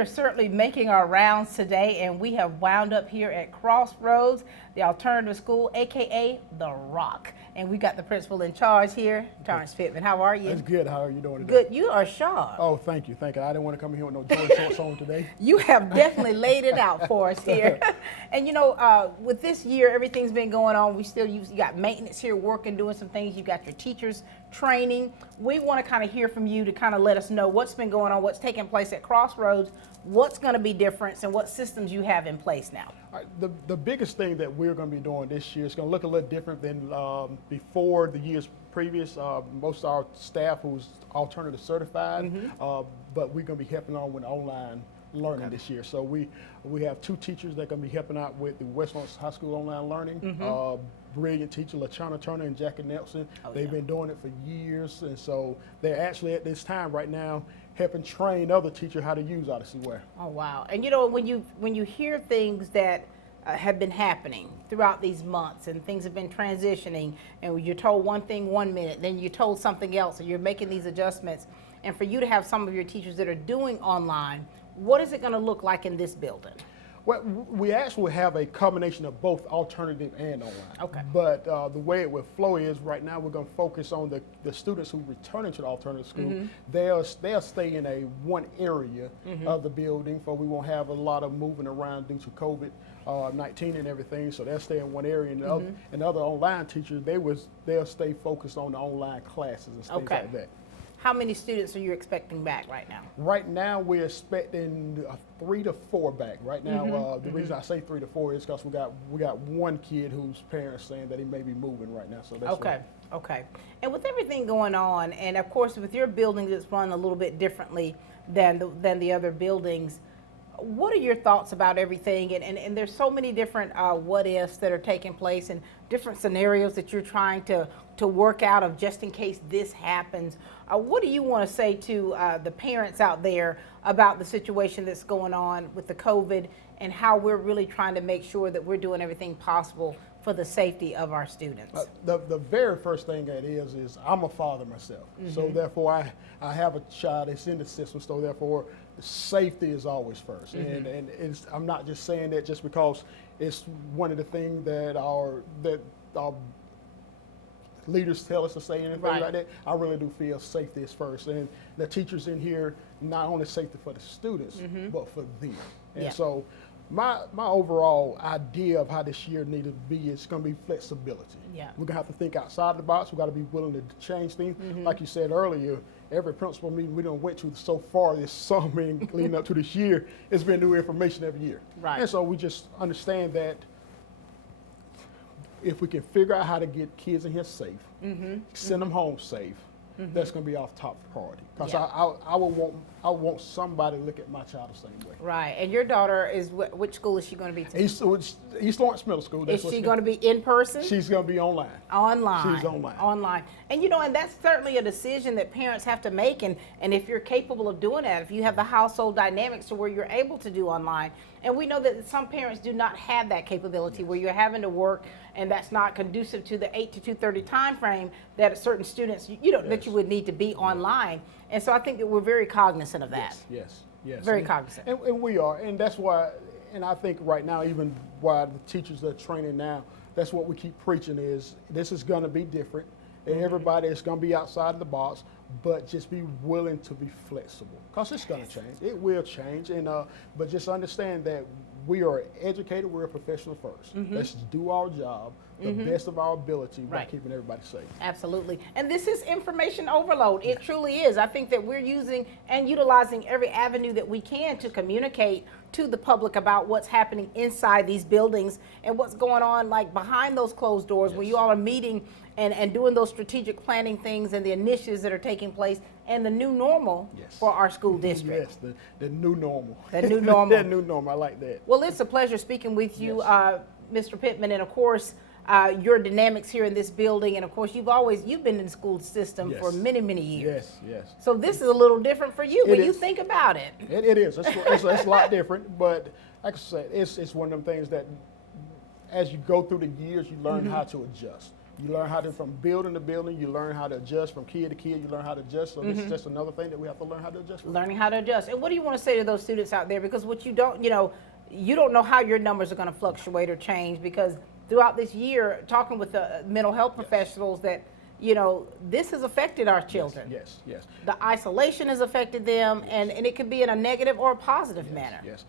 are certainly making our rounds today, and we have wound up here at Crossroads, the alternative school, aka The Rock. And we got the principal in charge here, Terrence Pittman. How are you? That's good. How are you doing today? Good. You are sharp. Oh, thank you. Thank you. I didn't want to come here with no Jordan shorts on today. You have definitely laid it out for us here. And you know, with this year, everything's been going on. You got maintenance here working, doing some things. You got your teachers training. We want to kind of hear from you to kind of let us know what's been going on, what's taking place at Crossroads, what's going to be different, and what systems you have in place now. All right, the biggest thing that we're going to be doing this year is going to look a little different than before the years previous. Most of our staff who's alternative certified, but we're going to be helping on with online learning this year. So we have two teachers that are going to be helping out with the West Lawrence High School online learning. Brilliant teacher, LaChana Turner and Jackie Nelson. They've been doing it for years, and so they're actually at this time right now helping train other teachers how to use OdysseyWare. Oh wow! And you know, when you hear things that have been happening throughout these months, and things have been transitioning, and you're told one thing one minute, then you're told something else, and you're making these adjustments, and for you to have some of your teachers that are doing online, what is it going to look like in this building? Well, we actually have a combination of both alternative and online. Okay. But the way it will flow is right now we're going to focus on the students who returning to the alternative school. They'll stay in one area of the building, for we won't have a lot of moving around due to COVID-19 and everything. So they'll stay in one area, and other online teachers they'll stay focused on the online classes and things like that. How many students are you expecting back right now? Right now, we're expecting 3 to 4 back. Right now, the reason I say 3 to 4 is because we got one kid whose parents saying that he may be moving right now. So that's okay. And with everything going on, and of course with your building that's run a little bit differently than the other buildings, what are your thoughts about everything? And there's so many different what ifs that are taking place, and different scenarios that you're trying to work out of just in case this happens. What do you want to say to the parents out there about the situation that's going on with the COVID, and how we're really trying to make sure that we're doing everything possible for the safety of our students? The very first thing that is I'm a father myself. So therefore I have a child that's in the system, so therefore safety is always first. And I'm not just saying that just because it's one of the things that our leaders tell us to say, anything like that. I really do feel safety is first, and the teachers in here, not only safety for the students, but for them. And so my overall idea of how this year needed to be is going to be flexibility. We're going to have to think outside the box. We've got to be willing to change things. Like you said earlier, every principal meeting we done went to so far this summer and leading up to this year, it's been new information every year. And so we just understand that if we can figure out how to get kids in here safe, send them home safe, that's going to be our top priority. Because I would want somebody to look at my child the same way. Right. And your daughter is, which school is she going to be to? East Lawrence Middle School. Is she going to be in person? She's going to be online. Online. She's online. Online. And you know, and that's certainly a decision that parents have to make. And if you're capable of doing that, if you have the household dynamics to where you're able to do online, and we know that some parents do not have that capability, where you're having to work, and that's not conducive to the 8 to 2:30 time frame that certain students, that you would need to be online. And so I think that we're very cognizant of that. Yes. Very cognizant. And we are, and that's why, and I think right now, even why the teachers that are training now, that's what we keep preaching is, this is going to be different. And everybody is going to be outside the box, but just be willing to be flexible, because it's going to change. It will change, and but just understand that we are educated, we're a professional first. Let's do our job the best of our ability by keeping everybody safe. Absolutely. And this is information overload. It truly is. I think that we're using and utilizing every avenue that we can to communicate to the public about what's happening inside these buildings and what's going on like behind those closed doors when you all are meeting and doing those strategic planning things and the initiatives that are taking place and the new normal for our school district. Yes, the new normal. The new normal. The new normal, I like that. Well, it's a pleasure speaking with you, Mr. Pittman, and of course, your dynamics here in this building, and of course you've been in the school system for many years. Yes. So this is a little different for you when you think about it. It is. It's a lot different, but like I said, it's one of them things that as you go through the years, you learn how to adjust. You learn how to, from building to building, you learn how to adjust from kid to kid, you learn how to adjust. So this is just another thing that we have to learn how to adjust from. Learning how to adjust. And what do you want to say to those students out there? Because what you don't know how your numbers are going to fluctuate or change, because throughout this year, talking with the mental health professionals, that this has affected our children. Yes, yes. The isolation has affected them, and it could be in a negative or a positive manner. Yes.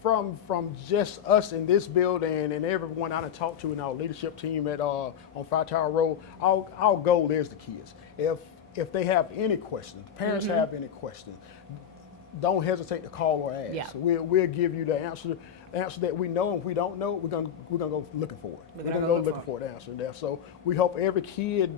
From just us in this building and everyone I done talked to in our leadership team at on Fire Tower Road, our goal is the kids. If they have any questions, parents have any questions, don't hesitate to call or ask. Yeah. We'll give you the answer that we know, and if we don't know, we're gonna go looking for it. We're gonna go looking for the answer there. So we hope every kid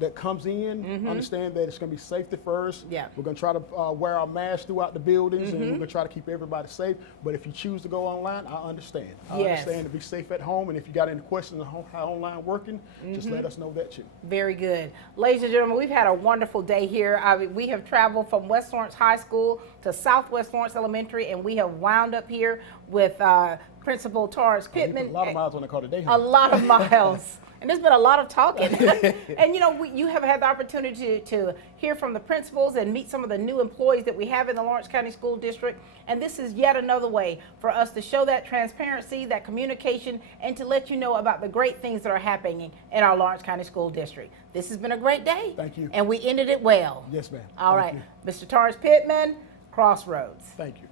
that comes in understand that it's going to be safety first. Yeah. We're going to try to wear our masks throughout the buildings, and we're going to try to keep everybody safe. But if you choose to go online, I understand. I understand to be safe at home, and if you got any questions on how online working, just let us know that too. Very good. Ladies and gentlemen, we've had a wonderful day here. We have traveled from West Lawrence High School to Southwest Lawrence Elementary, and we have wound up here with Principal Torrance Pittman. A lot of miles on the car today. A lot of miles. And there's been a lot of talking. And you have had the opportunity to hear from the principals and meet some of the new employees that we have in the Lawrence County School District. And this is yet another way for us to show that transparency, that communication, and to let you know about the great things that are happening in our Lawrence County School District. This has been a great day. Thank you. And we ended it well. Yes, ma'am. All right. Mr. Torrance Pittman, Crossroads. Thank you.